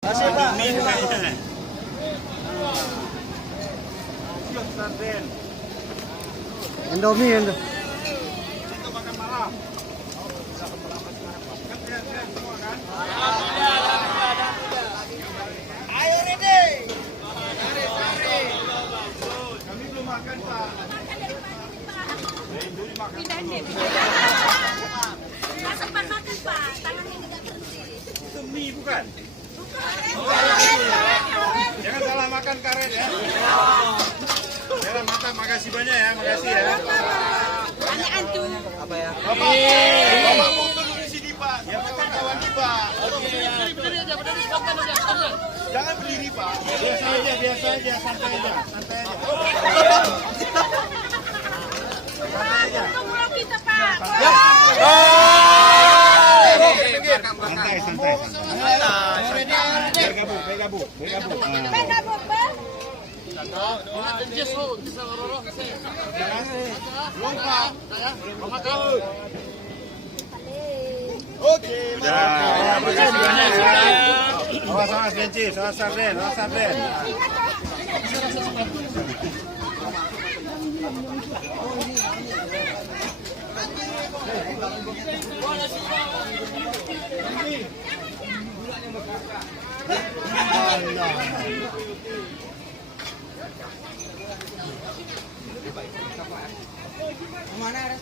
Kasih Pak. Indomie, Indomie. Ayo Rede. Kami belum makan Pak. Pindahin deh. Nggak sempat makan Pak, tangannya tidak berhenti. Itu mie bukan? Jangan salah makan karet ya. Jangan makan, makasih banyak ya, makasih ya. Hanya antum. Apa ya? Bapak mau duduk di sini Pak, ya kawan-kawan nih Pak. Jangan berdiri Pak. Biasa aja, santai aja. Santai aja. Untuk pulang kita Pak. Santai. Biar gabung. Gabung Pak. Belum Pak. Oke, makasih banyak. Awas Benci, awas Sarden. Mana ada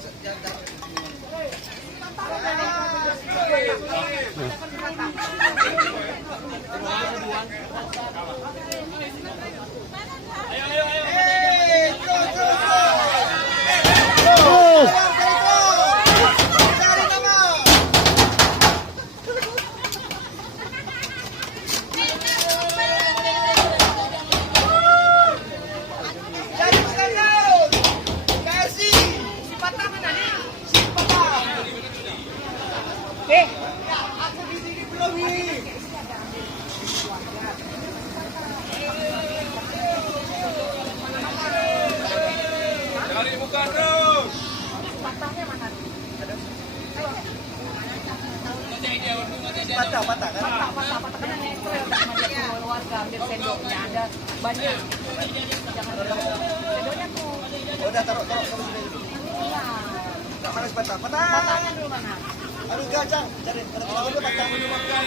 Cari muka terus. patah kan? Patah kan itu keluarga ambil sendoknya ada banyak. Jangan sendoknya tuh. Udah taruh dulu. Iya. Enggak mana patah. Patahnya dulu mana? Aduh gajang. Cari patah.